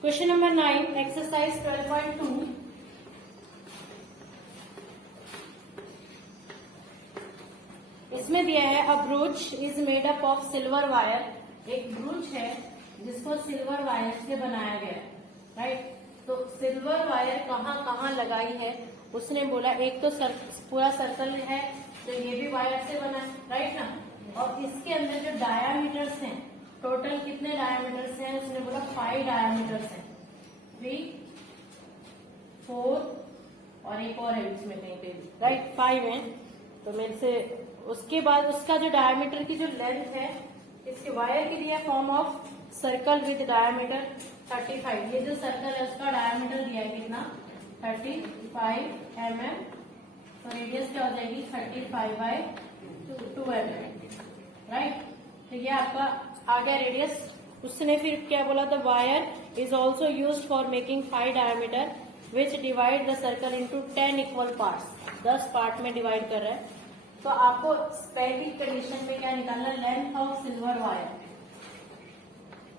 Question number 9 exercise 12.2। इसमें दिया है a brooch is made up of silver wire. एक ब्रूच है जिसको सिल्वर वायर से बनाया गया है, राइट। तो सिल्वर वायर कहाँ कहाँ लगाई है उसने बोला। एक तो पूरा सर्कल है तो ये भी वायर से बना है, राइट ना। और इसके अंदर जो डायामीटर्स हैं, टोटल कितने डायामीटर्स हैं उसने बोला 5 डायामीटर्स हैं, 3, 4 और एक और है इसमें कहीं पे, राइट। 5 है। तो मेरे से उसके बाद उसका जो डायमीटर की जो लेंथ है इसके वायर की दिया form of circle with diameter 35। ये जो सर्कल है उसका डायमीटर दिया है कितना 35 mm। तो रेडियस क्या हो जाएगी 35/2 mm, राइट। तो ये आपका आ गया रेडियस। उसने फिर क्या बोला था, wire is also use for making 5 diameter which divide the circle into 10 equal part. 10 part में डिवाइड कर रहा है। तो आपको पहली कंडीशन में क्या निकालना, length of silver wire.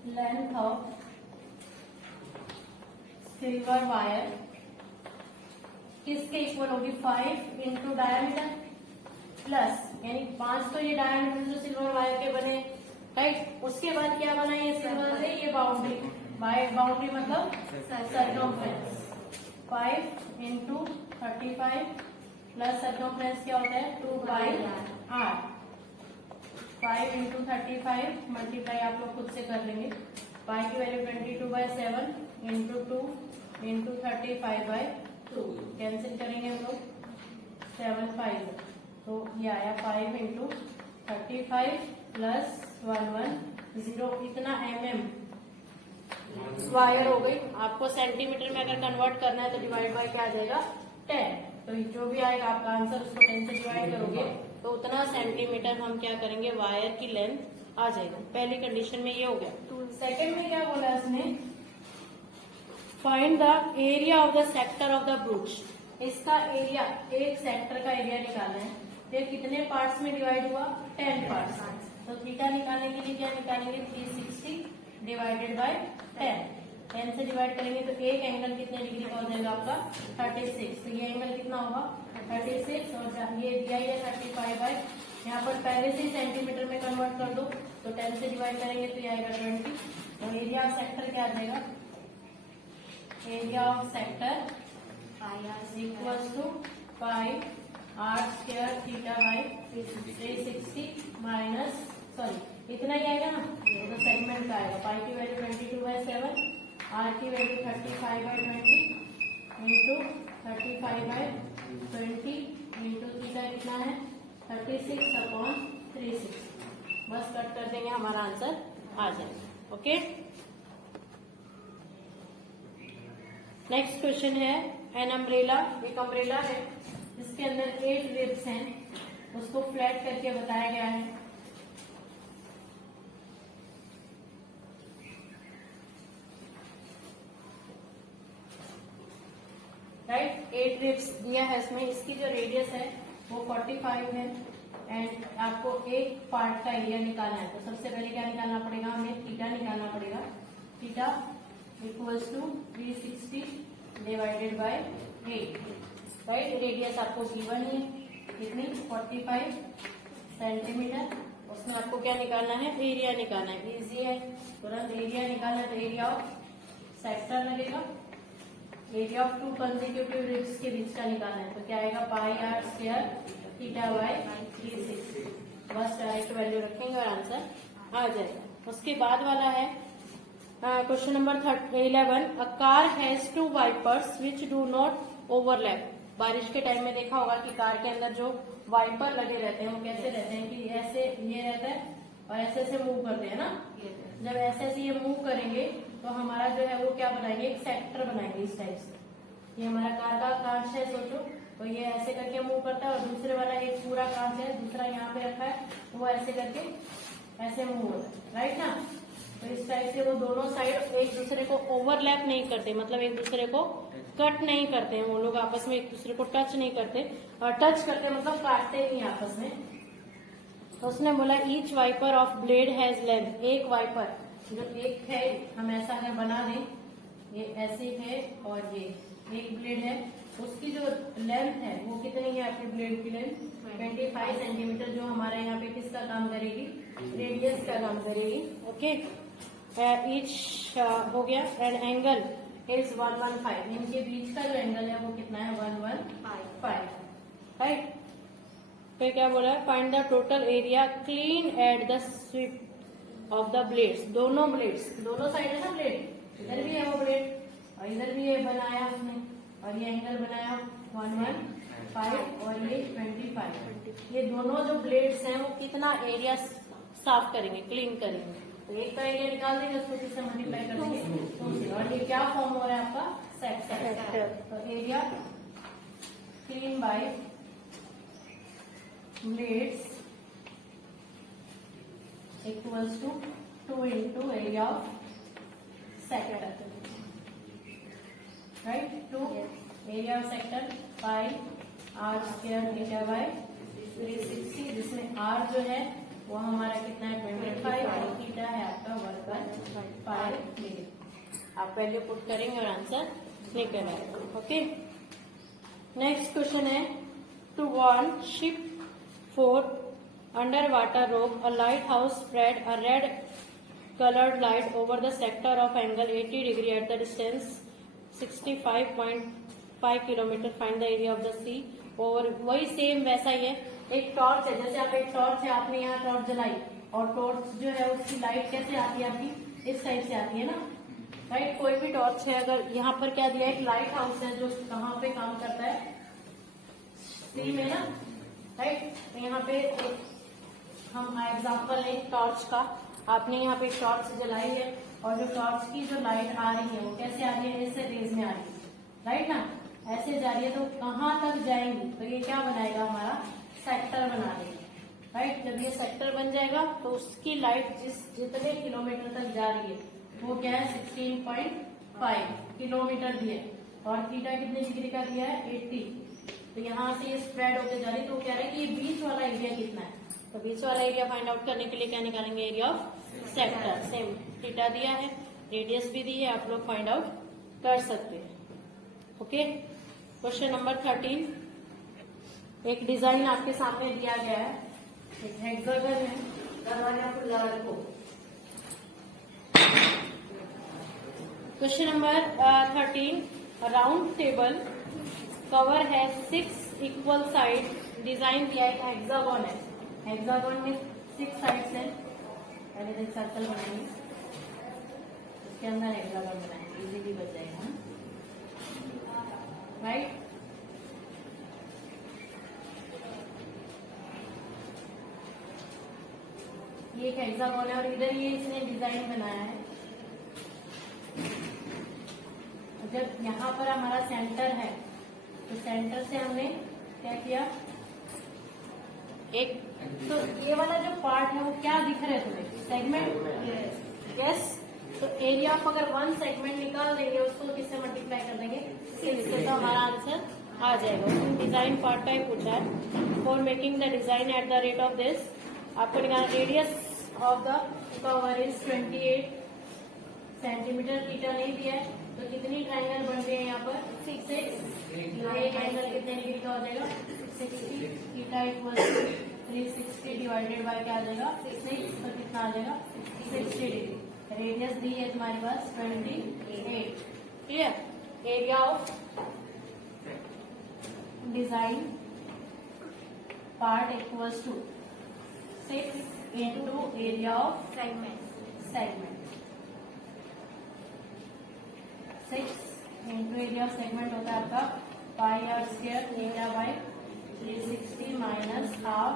Length of silver wire किसके इक्वल होगी 5 इंटू डायमीटर प्लस, यानी 5 तो ये डायमीटर जो सिल्वर वायर के बने, राइट। उसके बाद क्या बना ये सिल्वर से, ये बाउंड्री, बाउंड्री मतलब सर्कमफ्रेंस। 5 इंटू 35 प्लस सर्कमफ्रेंस क्या होता है 2/r। 5 इंटू 35 मल्टीप्लाई आप लोग खुद से कर लेंगे। पाई की वैल्यू 22/7 इंटू 2 इंटू 35/2 कैंसिल करेंगे हम लोग 7 5। तो ये आया 5 इंटू 35 प्लस 110 इतना mm वायर हो गई। आपको सेंटीमीटर में अगर कन्वर्ट करना है तो डिवाइड बाय क्या आ जाएगा 10। तो जो भी आएगा आपका आंसर उसको 10 से डिवाइड करोगे तो उतना सेंटीमीटर हम क्या करेंगे वायर की लेंथ आ जाएगा। पहली कंडीशन में ये हो गया। सेकंड में क्या बोला इसने, find the area of the sector of the ब्रूच। इसका एरिया, एक सेक्टर का एरिया निकालना है। ये कितने पार्ट्स में डिवाइड हुआ 10 पार्ट्स। तो थीटा निकालने के लिए क्या निकालेंगे 360 डिवाइडेड बाय 10। 10 से डिवाइड करेंगे तो एक एंगल कितने डिग्री का हो जाएगा आपका 36। तो ये एंगल कितना होगा 36 और ये दिया है 35 यहाँ पर पहले से सेंटीमीटर में कन्वर्ट कर दो तो 10 से डिवाइड करेंगे तो ये आएगा 20। तो एरिया ऑफ सेक्टर क्या आ जाएगा, area of sector equals to pi r square theta by 360 minus, sorry इतना ही आएगा ना, तो सेगमेंट का आएगा। पाई की वैल्यू 22/7, r की वैल्यू 35/20 इंटू 35/20 इंटू थीटा कितना है 36/36। बस कट कर देंगे हमारा आंसर आ जाएगा। ओके, नेक्स्ट क्वेश्चन है एन अम्ब्रेला। एक अम्ब्रेला है जिसके अंदर 8 रिब्स हैं, उसको फ्लैट करके बताया गया है। राइट, 8 रिब्स दिया है इसमें। इसकी जो रेडियस है वो 45 है एंड आपको एक पार्ट का एरिया निकालना है। तो सबसे पहले क्या निकालना पड़ेगा, हमें थीटा निकालना पड़ेगा। Theta equals to 360 divided by 8, right. Radius आपको गिवन है कितनी 45 सेंटीमीटर। उसमें आपको क्या निकालना है, एरिया निकालना है। इजी है, तुरंत एरिया निकालना है। तो एरिया ऑफ सेक्टर लगेगा, एरिया ऑफ 2 कंसेक्यूटिव रिब्स के बीच का निकालना है। तो क्या आएगा पाई r स्क्वायर थीटा बाय 360। बस डायरेक्ट वैल्यू रखेंगे और आंसर आ जाएगा। उसके बाद वाला है question number 11। A car has 2 wipers which do not overlap. बारिश के टाइम में देखा होगा कि कार के अंदर जो वाइपर लगे रहते हैं वो कैसे रहते हैं कि ऐसे ये रहता है और ऐसे ऐसे मूव करते हैं ना। जब ऐसे ऐसे ये मूव करेंगे तो हमारा जो है वो क्या बनाएंगे, एक सेक्टर बनाएंगे इस टाइप से। ये हमारा कार का कांच है सोचो, तो ये ऐसे करके मूव करता है और दूसरे वाला एक पूरा कांच है, दूसरा यहाँ पे रखा है, तो वो ऐसे करके ऐसे मूव होता है, राइट ना। तो इस टाइप से वो दोनों साइड एक दूसरे को ओवरलैप नहीं करते, मतलब एक दूसरे को कट नहीं करते हैं। वो लोग आपस में एक दूसरे को टच नहीं करते, और टच करते मतलब काटते नहीं आपस में। तो उसने बोला each wiper of blade has length. एक वाइपर जो एक है, हम ऐसा अगर बना दें ये ऐसे है और ये एक ब्लेड है, उसकी जो लेंथ है वो कितनी है आपके ब्लेड की लेंथ 25 सेंटीमीटर, जो हमारे यहाँ पे किसका काम करेगी, रेडियस का काम करेगी। ओके, ईच हो गया। एंड एंगल इज 115, इनके बीच का जो एंगल है वो कितना है 115, राइट। फिर क्या बोला है, find the total area clean at the SVEEP of the blades, दोनों ब्लेड्स, दोनों साइड है ना ब्लेड, इधर भी है वो ब्लेड और इधर भी ये बनाया उसने, और ये एंगल बनाया 115 और ये 25। ये दोनों जो ब्लेड्स हैं वो कितना एरिया साफ करेंगे, क्लीन करेंगे, तो एक का एरिया निकाल देंगे, उसको किससे मल्टीप्लाई कर देंगे 2 से, और ये क्या फॉर्म हो रहा है आपका सेक्टर। तो area clean by blades equals to 2 into area of sector, right. 2 area of sector pi r square metre by 360, जिसमें आर जो है वो हमारा कितना है 25 और थीटा है आपका 1/5 मीटर। आप वैल्यू पुट करेंगे और आंसर निकल आएगा। ओके, नेक्स्ट क्वेश्चन है, to warn ship for underwater rope a lighthouse spread a red colored light over the sector of angle 80 degree at the distance 65.5 kilometre, find the area of the sea. और वही same वैसा ही है, एक torch है, जैसे आप एक torch है, आपने यहाँ टॉर्च जलाई और टॉर्च जो है उसकी लाइट कैसे आती है आपकी, इस टाइप से आती है ना, राइट। कोई भी टॉर्च है, अगर यहाँ पर क्या दिया है, एक लाइट हाउस है जो कहाँ पे काम करता है, सी में ना, राइट। तो यहाँ पे हम एग्जाम्पल है टॉर्च का, आपने यहाँ पे टॉर्च जलाई है और जो टॉर्च की जो लाइट आ रही है वो कैसे आ रही है, इससे रेज में आ रही है, राइट ना, ऐसे जा रही है, तो कहाँ तक जाएंगी, तो ये क्या बनाएगा हमारा सेक्टर बना देगा, राइट। जब ये सेक्टर बन जाएगा तो उसकी लाइट जितने किलोमीटर तक जा रही है वो क्या है 16.5 किलोमीटर दिया है, और थीटा कितने डिग्री का दिया है 80, तो यहाँ से ये स्प्रेड होते जा रही है, तो कह रहे हैं कि ये बीच वाला एरिया कितना है, तो बीच वाला एरिया फाइंड आउट करने के लिए क्या निकालेंगे, area of sector. Same theta दिया है, रेडियस भी दी है, आप लोग फाइंड आउट कर सकते हैं। ओके, क्वेश्चन नंबर 13, एक डिजाइन आपके सामने दिया गया है, एक हेक्सागन है, दरवाजा खुला रखो। Question number 13, round table cover है 6 इक्वल साइड, डिजाइन दिया है, हेक्सागन है, हेक्सागन में 6 साइड्स है, पहले एक सर्कल बनाएंगे, उसके अंदर हेक्सागन बनाएंगे, इजीली बच जाएगा, राइट। ये एक हेक्सागन है और इधर ये इसने डिजाइन बनाया है। जब यहाँ पर हमारा सेंटर है तो सेंटर से हमने क्या किया, एक तो ये वाला जो पार्ट है वो क्या दिख रहा है तुम्हें, सेगमेंट, यस। तो एरिया ऑफ अगर 1 सेगमेंट निकाल देंगे उसको किससे मल्टीप्लाई कर देंगे 6 से, तो हमारा आंसर आ जाएगा। उसमें डिजाइन पार्ट का ही पूछा है, for making the design at the rate of this, आपको निकालना radius of the cover is 28 centimetre, theta नहीं दिया है, तो कितनी ट्रायंगल बन गए यहाँ पर 6, एक एंगल कितने डिग्री का हो जाएगा 60, थीटा इक्वल 360 डिवाइडेड बाय क्या आ जाएगा 6, तो कितना आ जाएगा 60 डिग्री। रेडियस दी है तुम्हारे पास 28, clear. Area of design part equals to 6 into area of segment 6 into area of segment होता है आपका pi r square theta by 360 minus half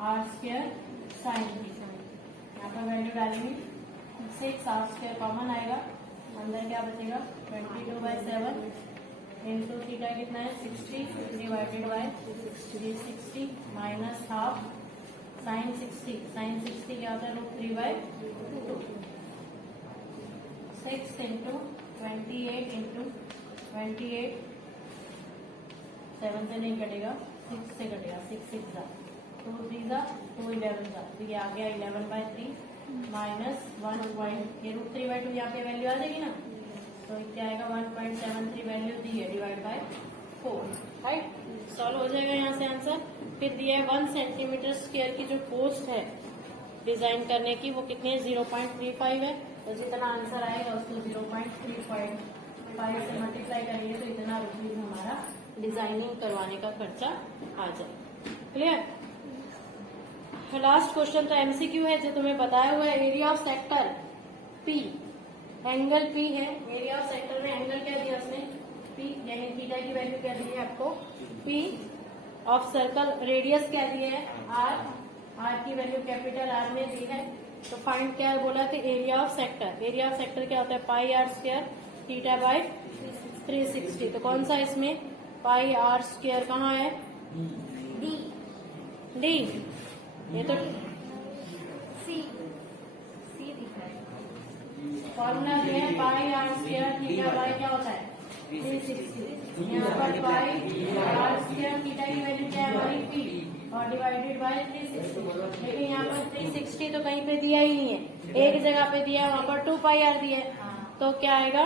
r square sine theta. यहाँ पर वैल्यू डालेंगे 6, आर स्क्वायर कॉमन आएगा, अंदर क्या बचेगा 22/7 इंटू थीटा कितना है 60 divided by 360 minus half sine 60, sine 60 क्या होता है √3/2, 6 इंटू 28 इंटू 28, 7 से नहीं कटेगा 6 से कटेगा, 6 6 जा 2 3 जा 2 11 जा, तो ये आ गया 11/3 माइनस 1 पॉइंट, ये √3/2 यहाँ पे वैल्यू आ जाएगी ना, तो क्या आएगा 1.73 वैल्यू दी है डिवाइड बाय 4, राइट। सॉल्व हो जाएगा यहाँ से आंसर। फिर दिया है 1 सेंटीमीटर स्क्वायर की जो पोस्ट है डिजाइन करने की वो कितनी है 0.35 है। तो जितना आंसर आएगा उसको 0.35 से मल्टीप्लाई करेंगे तो इतना रुपीज हमारा डिजाइनिंग करवाने का खर्चा आ जाए। क्लियर। लास्ट क्वेश्चन तो एमसीक्यू है जो तुम्हें बताया हुआ है। Area of sector P, angle P है। एरिया ऑफ सेक्टर में एंगल क्या दिया उसने पी, यानी थीटा की वैल्यू क्या दी है आपको पी। ऑफ सर्कल रेडियस क्या दिया है आर, आर की वैल्यू कैपिटल आर में दी है। तो फाइंड क्या है बोला था area of sector. Area of sector क्या होता है pi r square theta by 360। तो कौन सा इसमें पाई आर स्क्वायर कहाँ है डी, डी ये तो सी, सी दिख रहा है। फॉर्मूला जो है pi r square theta bye क्या होता है 360। यहाँ पर पाई आर स्क्वायर थीटा की वैल्यू क्या है हमारी पी और डिवाइडेड बाय 360। लेकिन यहाँ पर 360 तो कहीं पे दिया ही नहीं है, एक जगह पे दिया है, वहाँ पर 2 पाई आर दिया है। तो क्या आएगा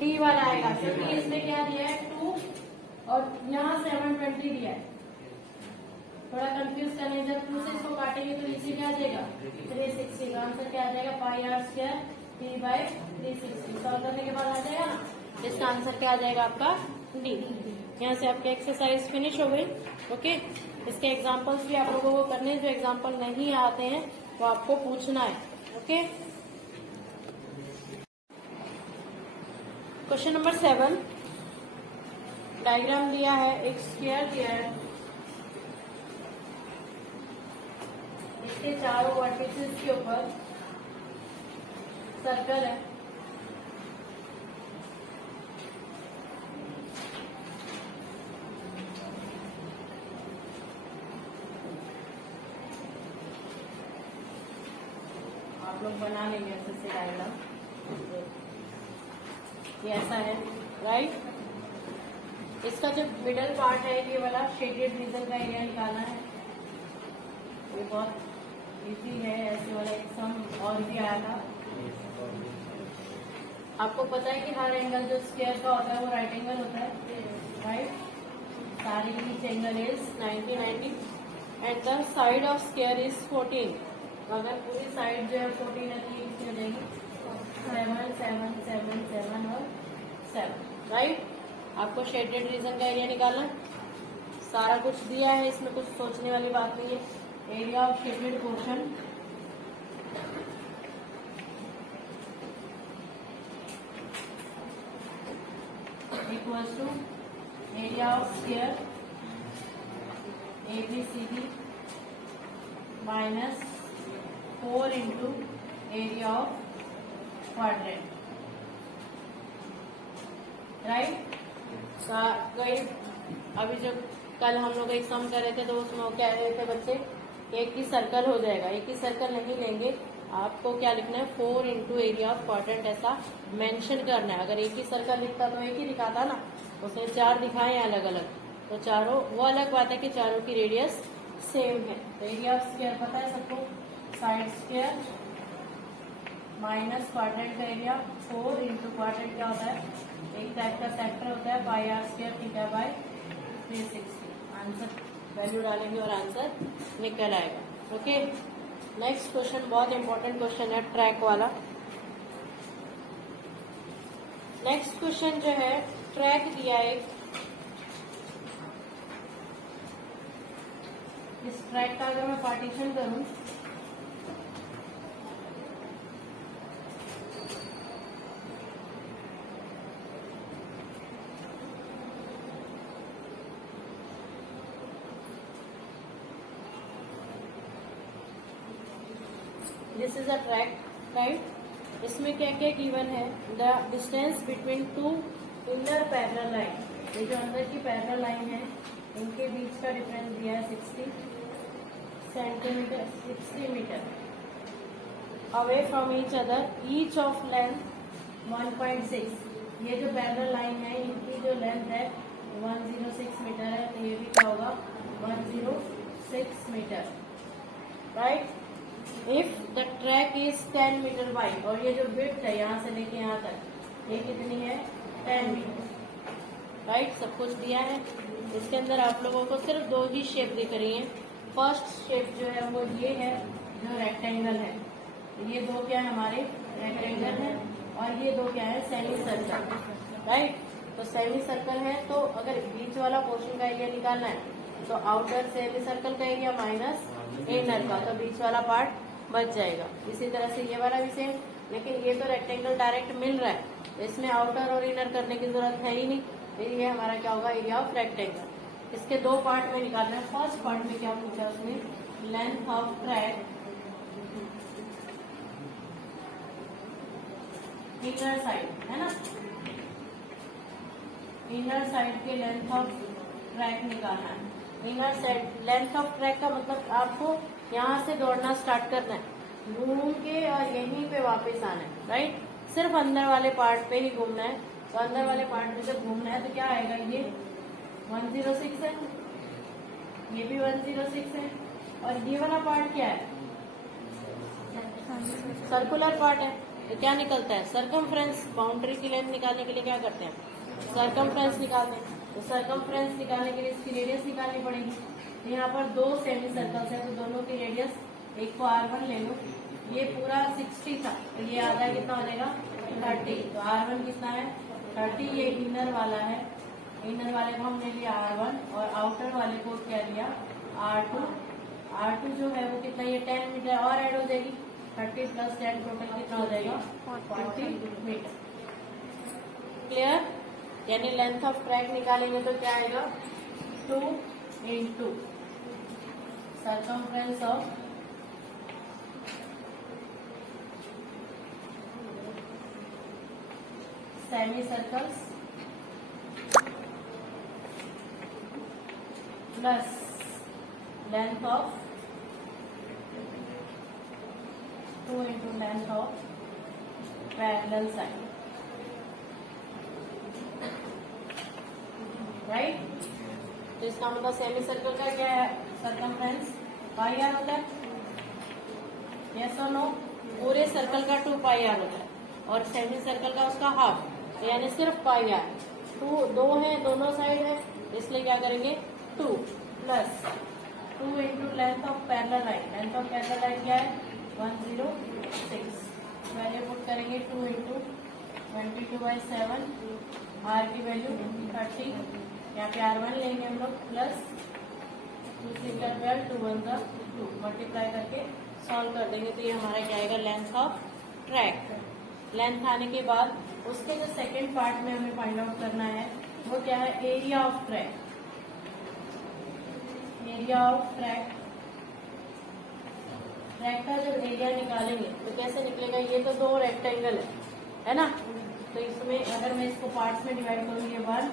डी वाला आएगा, क्योंकि इसमें क्या दिया है 2 और यहाँ 720 दिया है। थोड़ा कंफ्यूज करने जब 2 से इसको काटेंगे तो इसी क्या आ जाएगा 360 का आंसर क्या आ जाएगा pi r square d by 360। Solve करने के बाद आ जाएगा ना, इसका आंसर क्या आ जाएगा आपका डी। यहाँ से आपके एक्सरसाइज फिनिश हो गई। ओके, इसके एग्जांपल्स भी आप लोगों को करने, जो एग्जांपल नहीं आते हैं वो आपको पूछना है। ओके, क्वेश्चन नंबर 7 डायग्राम दिया है, एक स्क्वायर दिया है, इसके चारों वर्टिसेस के ऊपर सर्कल है। आप लोग बना लेंगे ऐसे से डायग्राम, ये ऐसा है राइट। इसका जो मिडल पार्ट है ये वाला शेडेड रीजन का एरिया निकालना है। ये बहुत इजी है, ऐसे वाला एक सम और भी आया था। आपको पता है कि हर एंगल जो स्क्वायर का होता है वो राइट एंगल होता है, राइट। सारी each angle is 90 and the side of square is 14। अगर पूरी साइड जो है 14 है तो ये कितनी हो जाएगी 7 7 7 7 और 7, राइट। आपको शेडेड रीजन का एरिया निकालना है। सारा कुछ दिया है, इसमें कुछ सोचने वाली बात नहीं है। Area of shaded portion equals to area of square ABCD minus 4 into area of quadrant, right. कोई अभी जब कल हम लोग एक सम कर रहे थे तो उसमें वो कह रहे थे बच्चे एक ही सर्कल हो जाएगा। एक ही सर्कल नहीं लेंगे, आपको क्या लिखना है 4 इंटू एरिया ऑफ क्वाड्रेंट ऐसा मेंशन करना है। अगर एक ही सर्कल लिखता तो एक ही दिखाता ना, उसने 4 दिखाए हैं अलग अलग, तो चारों वो अलग बात है कि चारों की रेडियस सेम है। तो एरिया ऑफ स्क्वायर पता है सबको, साइड स्क्वायर माइनस क्वाड्रेंट का एरिया 4 इंटू क्वाड्रेंट क्या होता है एक टाइप का सेक्टर होता है pi r square theta by 360। Answer value डालेंगे और आंसर निकल आएगा। ओके, नेक्स्ट क्वेश्चन बहुत इंपॉर्टेंट क्वेश्चन है, ट्रैक वाला। नेक्स्ट क्वेश्चन जो है ट्रैक दिया एक, इस ट्रैक का अगर मैं पार्टीशन करूं this is a track, right. इसमें क्या क्या गिवन है, the distance between 2 inner parallel line, ये जो अंदर की पैरेलल लाइन है इनके बीच का डिफरेंस दिया है 60 centimetre 60 metre away from each other, each of length 1.6। ये जो पैरेलल लाइन है इनकी जो लेंथ है 106 मीटर है, तो ये भी क्या होगा 106 metre, right. If the track is 10 metre wide, और ये जो विड्थ है यहाँ से लेके यहाँ तक ये कितनी है 10 मीटर, राइट। सब कुछ दिया है। इसके अंदर आप लोगों को सिर्फ दो ही शेप दिख रही है। फर्स्ट शेप जो है वो ये है जो रेक्टेंगल है, ये दो क्या है हमारे रेक्टेंगल है, और ये दो क्या है सेमी सर्कल, राइट। तो सेमी सर्कल है तो अगर बीच वाला पोर्शन का एरिया निकालना है तो आउटर सेमी सर्कल का एरिया माइनस इनर का, तो बीच वाला पार्ट बच जाएगा। इसी तरह से ये वाला भी सेम, लेकिन ये तो रेक्टेंगल डायरेक्ट मिल रहा है, तो इसमें आउटर और इनर करने की जरूरत है ही नहीं। तो ये हमारा क्या होगा एरिया ऑफ रेक्टेंगल। इसके दो पार्ट में निकालना है। फर्स्ट पार्ट में क्या पूछा उसने, length of track inner side, है ना, इनर साइड के लेंथ ऑफ ट्रैक निकालना है। Inner side length of track का मतलब आपको यहाँ से दौड़ना स्टार्ट करना है, घूम के और यहीं पे वापस आना है, राइट। सिर्फ अंदर वाले पार्ट पे ही घूमना है। तो अंदर वाले पार्ट में जब घूमना है तो क्या आएगा, ये 106 है, ये भी 106 है, और ये वाला पार्ट क्या है सर्कुलर पार्ट है। तो क्या निकलता है सरकमफ्रेंस। बाउंड्री की लेंथ निकालने के लिए क्या करते हैं, सरकमफ्रेंस निकालते हैं। तो सरकमफ्रेंस निकालने के लिए इसकी रेडियस निकालनी पड़ेगी। तो यहाँ पर दो सेमी सर्कल्स है, तो दोनों की रेडियस, एक को R1 ले लो, ये पूरा 60 था, तो ये आधा कितना हो जाएगा 30। तो R1 कितना है 30, ये इनर वाला है, इनर वाले को हमने लिया R1 और आउटर वाले को क्या लिया R2। R2 जो है वो कितना, ये 10 मीटर और ऐड हो जाएगी, 30 प्लस 10 टोटल कितना हो जाएगा 40 मीटर। क्लियर। यानी लेंथ ऑफ ट्रैक निकालेंगे तो क्या आएगा 2 into circumference of semicircles plus length of 2 into length of parallel side, right. तो इसका मतलब सेमी सर्कल का क्या है सरकमफ्रेंस पाई आर होता है, यस और नो। पूरे सर्कल का 2 पाई आर होता है और सेमी सर्कल का उसका हाफ, तो यानी सिर्फ पाई आर। 2 है दोनों साइड है, इसलिए क्या करेंगे 2 plus 2 into length of parallel line. Length of parallel line क्या है 106। वैल्यू पुट करेंगे 2 इंटू 22/7, आर की वैल्यू 30, यहाँ पे R1 लेंगे हम लोग, प्लस 2 6 12, 2 1 2, मल्टीप्लाई करके सॉल्व कर देंगे तो ये हमारा क्या आएगा लेंथ ऑफ ट्रैक। लेंथ आने के बाद उसके जो सेकंड पार्ट में हमें फाइंड आउट करना है वो क्या है area of track. Area of track, track का जब एरिया निकालेंगे तो कैसे निकलेगा, ये तो दो रेक्टेंगल है ना, तो इसमें अगर मैं इसको पार्ट्स में डिवाइड करूँ, ये 1,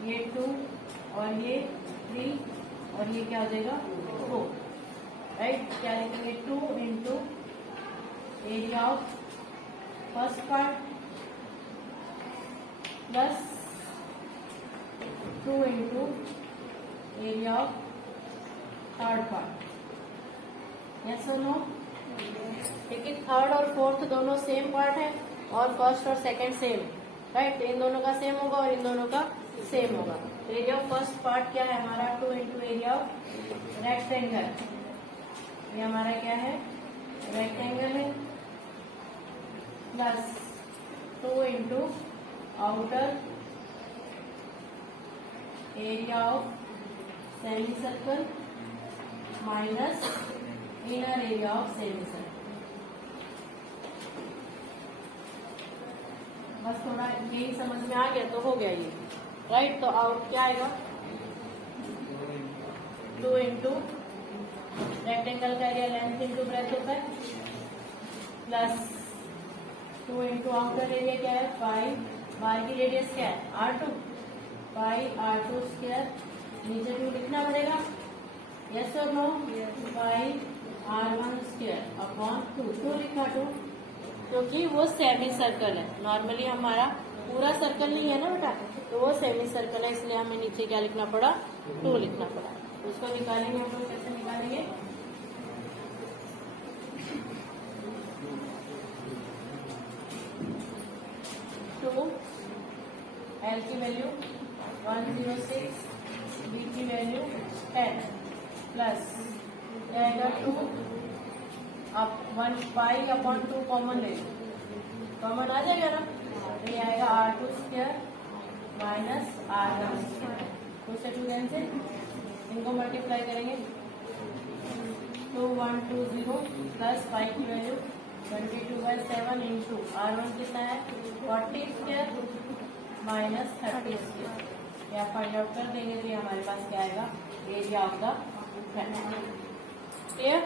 ये 2 और ये 3 और ये क्या हो जाएगा 4, राइट। क्या लिखेंगे 2 into area of first part plus 2 into area of third part, yes और नो। लेकिन थर्ड और फोर्थ दोनों सेम पार्ट है और फर्स्ट और सेकंड सेम, राइट। तो इन दोनों का सेम होगा और इन दोनों का सेम होगा। तो एरिया ऑफ फर्स्ट पार्ट क्या है हमारा 2 इंटू एरिया ऑफ रेक्टेंगल, ये हमारा क्या है रेक्टेंगल है, plus 2 into outer area of semi circle minus inner area of semi circle. बस थोड़ा यही समझ में आ गया तो हो गया ये, राइट। तो आउट क्या आएगा 2 इंटू रेक्टेंगल का एरिया लेंथ इंटू ब्रेथ होता है, प्लस 2 इंटू आउटर एरिया क्या है 5, बाहर की रेडियस क्या है R2, 5 R2 स्क्वायर, नीचे 2 लिखना पड़ेगा, यस और नो, 5 R1 स्क्वायर अपॉन 2 लिखा 2, क्योंकि वो सेमी सर्कल है। नॉर्मली हमारा पूरा सर्कल नहीं है ना बेटा, तो वो सेमी सर्कल है, इसलिए हमें नीचे क्या लिखना पड़ा 2 लिखना पड़ा। उसको निकालेंगे हम लोग, कैसे निकालेंगे 2, L की वैल्यू 106, B की वैल्यू 10 प्लस जाएगा 2, अब 1 पाई अपॉन 2 कॉमन ले लो, कॉमन आ जाएगा ना, तो ये आएगा R2 square minus R1 square, 2 से 2 कैंसिल, इनको मल्टीप्लाई करेंगे 2120 प्लस 5 की वैल्यू 22/7 इंटू R1 कितना है 40 स्क्वायर माइनस 30 स्क्वायर, या फाइंड आउट कर देंगे तो ये हमारे पास क्या आएगा, area of the rectangle. Clear.